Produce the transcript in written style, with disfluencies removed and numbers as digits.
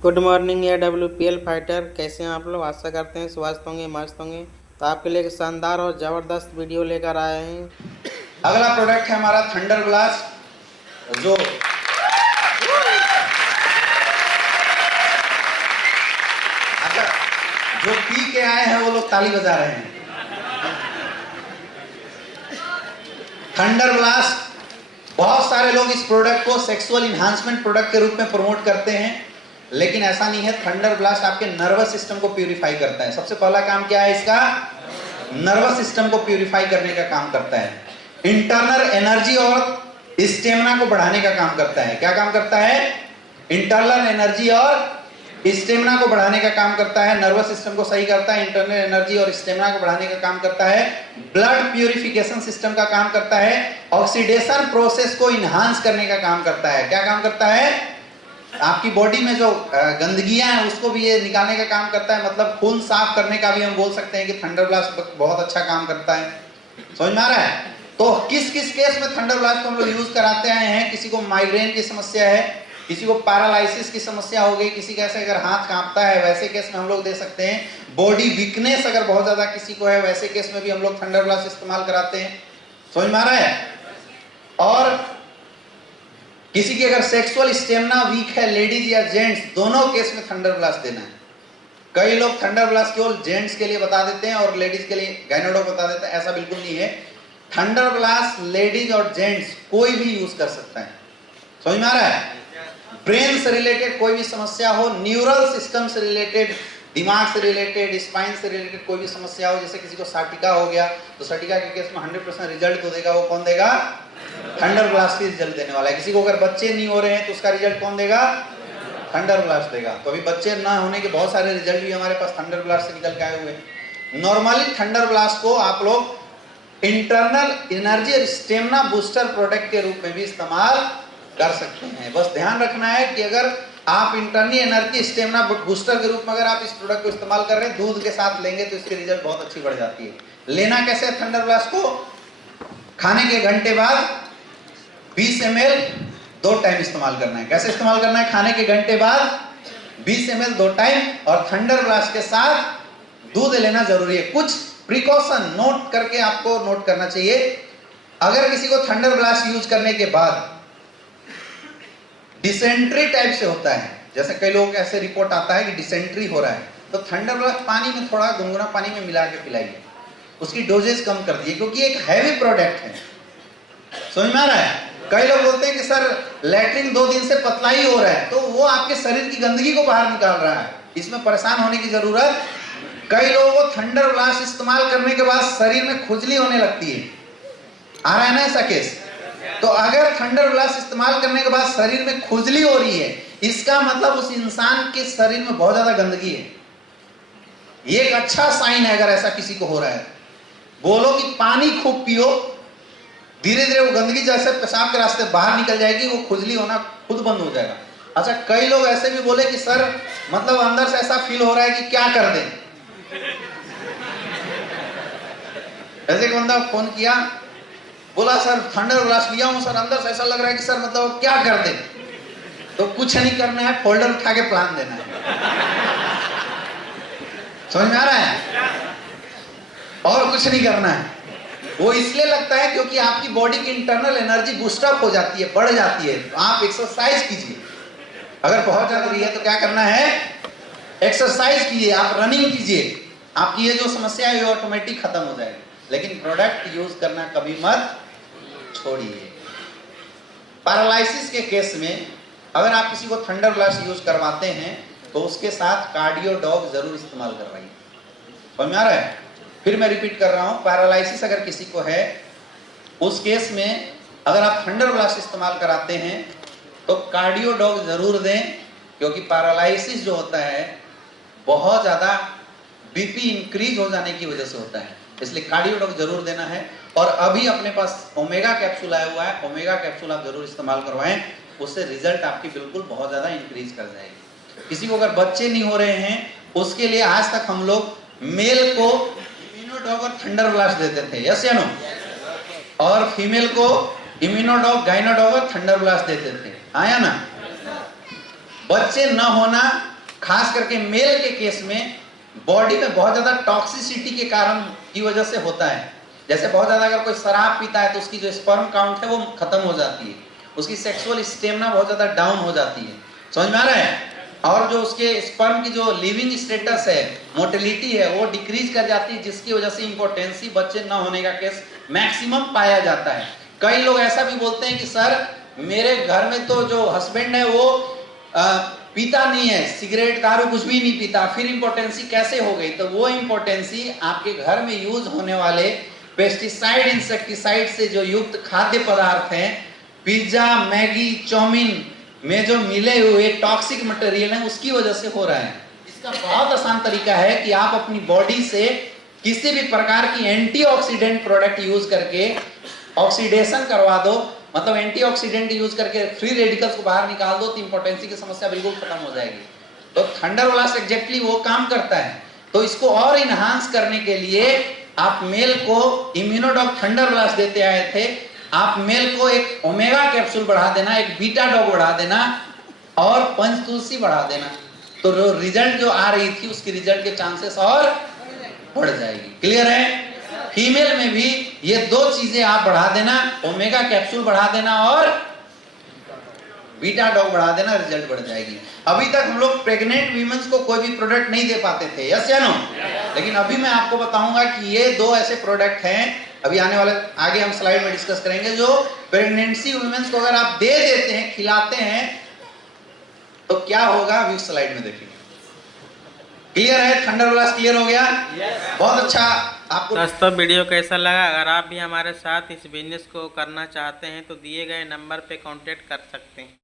Good morning या WPL fighter, कैसे हैं आप लोग। आशा करते हैं स्वस्थ होंगे, मस्त होंगे। तो आपके लिए एक शानदार और ज़बरदस्त वीडियो लेकर आए हैं। अगला प्रोडक्ट है हमारा थंडर ब्लास्ट। जो अच्छा, जो पी के आए हैं वो लोग ताली बजा रहे हैं। थंडर ब्लास्ट, बहुत सारे लोग इस प्रोडक्ट को सेक्सुअल इन्हांसमेंट प्रोडक्ट के रूप में प्रमोट करते हैं, लेकिन ऐसा नहीं है। थंडर ब्लास्ट आपके नर्वस सिस्टम को प्यूरिफाई करता है। सबसे पहला काम क्या है इसका? नर्वस सिस्टम को प्यूरिफाई करने का काम करता है। इंटरनल एनर्जी और स्टेमिना को बढ़ाने का काम करता है। क्या काम करता है? इंटरनल एनर्जी और स्टेमिना को बढ़ाने का काम करता है। नर्वस सिस्टम को सही करता है, इंटरनल एनर्जी और स्टेमिना को बढ़ाने का काम करता है। ब्लड प्यूरिफिकेशन सिस्टम का काम करता है। ऑक्सीडेशन प्रोसेस को इनहांस करने का काम करता है। क्या काम करता है? आपकी बॉडी में जो गंदगियां हैं उसको भी ये निकालने का काम करता है। मतलब खून साफ करने का भी हम बोल सकते हैं कि थंडर ब्लास्ट बहुत अच्छा काम करता है। समझ में आ रहा है? तो किस किस केस में थंडर ब्लास्ट को हम लोग यूज कराते आए हैं? किसी को माइग्रेन की समस्या है, किसी को पैरालिसिस की समस्या हो गई, किसी कैसे अगर हाथ कांपता है वैसे केस में हम लोग दे सकते हैं। बॉडी वीकनेस अगर बहुत ज्यादा किसी को है वैसे केस में भी हम लोग थंडर ब्लास्ट इस्तेमाल कराते हैं। समझ में आ रहा है? और किसी की अगर सेक्सुअल स्टेमिना वीक है, लेडीज या जेंट्स, दोनों केस में थंडर ब्लास्ट देना है। कई लोग थंडर ब्लास्ट केवल जेंट्स के लिए बता देते हैं और लेडीज के लिए गायनेकोलॉजिस्ट बता देते हैं। ऐसा बिल्कुल नहीं है। थंडर ब्लास्ट लेडीज और जेंट्स कोई भी यूज कर सकता है। समझ में आ रहा है? ब्रेन से रिलेटेड कोई भी समस्या हो, न्यूरल सिस्टम से रिलेटेड, दिमाग से रिलेटेड, स्पाइन से रिलेटेड कोई भी समस्या हो, जैसे किसी को साटिका हो गया तो साटिका के केस में 100% रिजल्ट तो देगा वो कौन देगा? थंडर ब्लास्ट ही रिजल्ट देने वाला है। किसी को अगर बच्चे नहीं हो रहे हैं तो उसका रिजल्ट कौन देगा? थंडर ब्लास्ट देगा। तो अभी बच्चे ना होने के बहुत सारे रिजल्ट भी हमारे पास थंडर ब्लास्ट से निकल के आए हुए हैं। नॉर्मली थंडर ब्लास्ट को आप लोग इंटरनल एनर्जी और स्टेमिना बूस्टर प्रोडक्ट के रूप में भी इस्तेमाल कर सकते हैं। बस ध्यान रखना है कि अगर आप इंटरनल एनर्जी स्टेमिना बूस्टर के रूप में अगर आप इस प्रोडक्ट को इस्तेमाल कर रहे हैं, दूध के साथ लेंगे तो इसकी रिजल्ट बहुत अच्छी बढ़ जाती है। लेना कैसे है थंडर ब्लास्ट को? खाने के घंटे बाद 20 ml 2 टाइम इस्तेमाल करना है। कैसे इस्तेमाल करना है? खाने के घंटे बाद 20 ml 2 टाइम, और थंडर ब्लास्ट के साथ दूध लेना जरूरी है। कुछ प्रिकॉशन नोट करके आपको नोट करना चाहिए। अगर किसी को थंडर ब्लास्ट यूज करने के बाद डिसेंट्री टाइप से होता है, जैसे कई लोग ऐसे रिपोर्ट आता है कि डिसेंट्री हो रहा है, तो थंडर ब्लास्ट पानी में थोड़ा गुनगुना पानी में मिला के पिलाइए। उसकी डोजेज कम कर दिए, क्योंकि एक हैवी प्रोडक्ट है। समझ में आ रहा है? कई लोग बोलते हैं कि सर लैट्रिन 2 दिन से पतला ही हो रहा है, तो वो आपके शरीर की गंदगी को बाहर निकाल रहा है, इसमें परेशान होने की जरूरत। कई लोगों को थंडर ब्लास्ट इस्तेमाल करने के बाद शरीर में खुजली होने लगती है। आ रहा है ना ऐसा केस? तो अगर थंडर ब्लास्ट इस्तेमाल करने के बाद शरीर में खुजली हो रही है, इसका मतलब उस इंसान के शरीर में बहुत ज्यादा गंदगी है। ये एक अच्छा साइन है। अगर ऐसा किसी को हो रहा है, बोलो कि पानी खूब पियो, धीरे धीरे वो गंदगी जैसे पेशाब के रास्ते बाहर निकल जाएगी, वो खुजली होना खुद बंद हो जाएगा। अच्छा, कई लोग ऐसे भी बोले कि सर मतलब अंदर से ऐसा फील हो रहा है कि क्या कर दें। ऐसे एक बंदा फोन किया, बोला सर थंडर ब्लास्ट लिया हूं सर, अंदर से ऐसा लग रहा है कि सर मतलब क्या कर दें। तो कुछ नहीं करना है, फोल्डर उठा के प्लान देना है। समझ में आ रहा है? और कुछ नहीं करना है। वो इसलिए लगता है क्योंकि आपकी बॉडी की इंटरनल एनर्जी बूस्टअप हो जाती है, बढ़ जाती है। तो आप एक्सरसाइज कीजिए। अगर बहुत ज्यादा है तो क्या करना है? एक्सरसाइज कीजिए, आप रनिंग कीजिए, आपकी ये जो समस्या है वो ऑटोमेटिक खत्म हो जाएगी। लेकिन प्रोडक्ट यूज करना कभी मत छोड़िए। पैरालिसिस के केस में अगर आप किसी को थंडर ब्लास्ट यूज करवाते हैं तो उसके साथ कार्डियो डॉग जरूर इस्तेमाल करवाइए। समझ में आ रहा है? फिर मैं रिपीट कर रहा हूं, पैरालिसिस अगर किसी को है उस केस में अगर आप थंडर ब्लास्ट इस्तेमाल कराते हैं तो कार्डियो डॉग जरूर दें, क्योंकि पैरालिसिस जो होता है बहुत ज्यादा बीपी इंक्रीज हो जाने की वजह से होता है, इसलिए कार्डियो डॉग जरूर देना है। और अभी अपने पास ओमेगा कैप्सूल आया हुआ है, ओमेगा कैप्सूल आप जरूर इस्तेमाल करवाएं, उससे रिजल्ट आपकी बिल्कुल बहुत ज्यादा इंक्रीज कर जाएगी। किसी को अगर बच्चे नहीं हो रहे हैं उसके लिए आज तक हम लोग मेल को इम्यूनोडॉग और थंडर ब्लास्ट देते थे, यस या नो, और फीमेल को इम्यूनोडॉग, गाइनोडॉग और थंडर ब्लास्ट देते थे। आया ना? बच्चे न होना खास करके मेल के केस में बॉडी में बहुत ज्यादा टॉक्सिसिटी के कारण की वजह से होता है। जैसे बहुत ज्यादा अगर कोई शराब पीता है तो उसकी जो स्पर्म काउंट है वो खत्म हो जाती है, उसकी सेक्सुअल स्टेमिना बहुत ज्यादा डाउन हो जाती है, समझ में आ रहा है? और जो उसके स्पर्म की जो लिविंग स्टेटस है, मोटिलिटी है, वो डिक्रीज कर जाती है, जिसकी वजह से इंपोर्टेंसी, बच्चे न होने का केस मैक्सिमम पाया जाता है। कई लोग ऐसा भी बोलते हैं कि सर मेरे घर में तो जो हस्बैंड है वो पीता नहीं है, सिगरेट दारू कुछ भी नहीं पीता, फिर इंपोर्टेंसी कैसे हो गई? तो वो इंपोर्टेंसी आपके घर में यूज होने वाले पेस्टिसाइड, इंसेक्टिसाइड से जो युक्त खाद्य पदार्थ हैं, पिज्जा, मैगी, चाउमीन में जो मिले हुए टॉक्सिक मटेरियल हैं, उसकी वजह से हो रहा है। इसका बहुत आसान तरीका है कि आप अपनी बॉडी से किसी भी प्रकार की एंटीऑक्सीडेंट प्रोडक्ट यूज करके ऑक्सीडेशन करवा दो, मतलब एंटीऑक्सीडेंट यूज करके फ्री रेडिकल्स को बाहर निकाल दो, तो इंपोर्टेंसी की समस्या बिल्कुल खत्म हो जाएगी। तो थंडर ब्लास्ट एग्जैक्टली वो काम करता है। तो इसको और इनहांस करने के लिए आप मेल को इम्यूनोडॉग थंडर ब्लास्ट देते आए थे, आप मेल को एक ओमेगा कैप्सूल बढ़ा देना, एक बीटा डॉग बढ़ा देना और पंचतुलसी बढ़ा देना, तो जो रिजल्ट जो आ रही थी उसकी रिजल्ट के चांसेस और बढ़ जाएगी। क्लियर है? फीमेल में भी ये दो चीजें आप बढ़ा देना, ओमेगा कैप्सूल बढ़ा देना और बीटा डॉग बढ़ा देना, रिजल्ट बढ़ जाएगी। अभी तक हम लोग प्रेग्नेंट वीमेंस को कोई भी प्रोडक्ट नहीं दे पाते थे, यस या नो? लेकिन अभी मैं आपको बताऊंगा कि ये दो ऐसे प्रोडक्ट हैं, अभी आने वाले आगे हम स्लाइड में डिस्कस करेंगे, जो प्रेगनेंसी वुमेन्स को अगर आप दे देते हैं, खिलाते हैं, तो क्या होगा अभी स्लाइड में देखेंगे। क्लियर है? थंडर ब्लास्ट क्लियर हो गया? बहुत अच्छा। आपको दोस्तों वीडियो कैसा लगा? अगर आप भी हमारे साथ इस बिजनेस को करना चाहते हैं तो दिए गए नंबर पे कांटेक्ट कर सकते हैं।